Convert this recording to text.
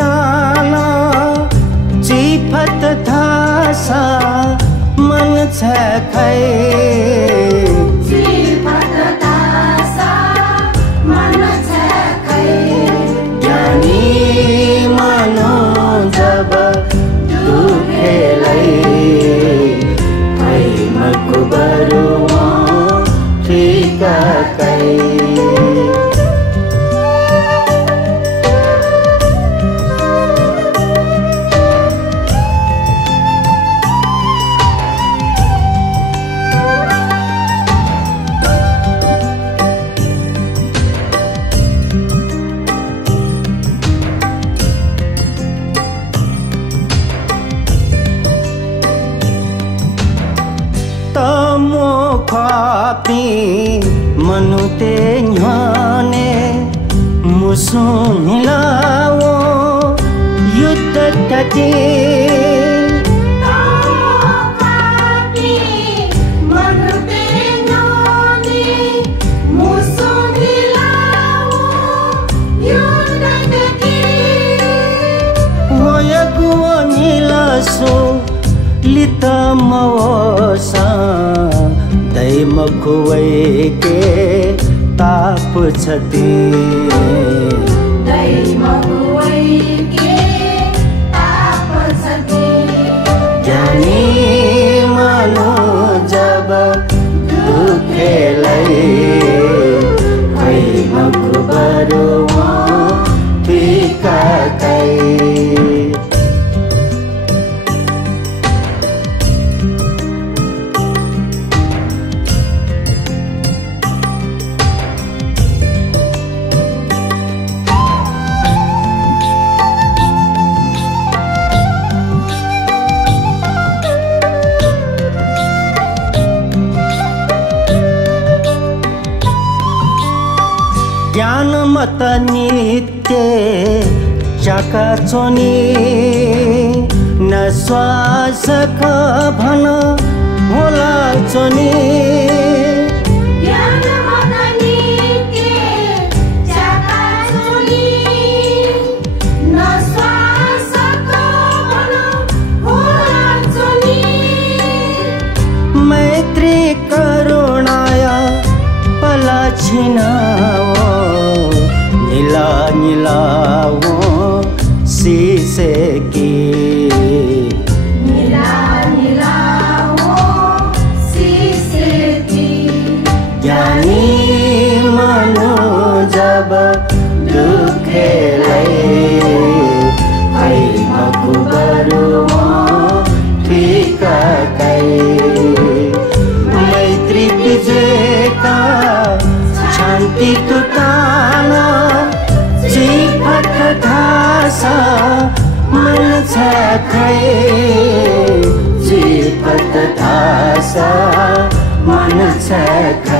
ताना चिफत थासा मन छ खै चिफत थासा मन छ खै ज्ञानी मनो जब दुखेलै खै मकुबरुमा ठिका कै तमो खापी मनुते न्हाने मुसु मिलाओ युद्ध तटे तमो खापी मनुते न्हाने मुसु मिलाओ युद्ध तटे वयगुव निलासो लिता मवसा दैमकुवै के ताप छति दैमकुवै के ताप छति ज्ञानी मनो जब दुखेलै खै मकुबरुमा ठिका कै ज्ञान मत नित्य चकाचोनी न श्वासक भन होला चोनी ज्ञान मत नित्य चकाचोनी न श्वासक भन होला चोनी मैत्री करुणाया पला छिनाओ नीला नीलाओ शीशे की नीला नीलाओ शीशे की ज्ञानी मनो जब दुखेलै खै मकुबरुमा ठिका कै मैत्री विजयका शान्ति तुताना चिफत थासा मन छ खै चिफत थासा मन छ खै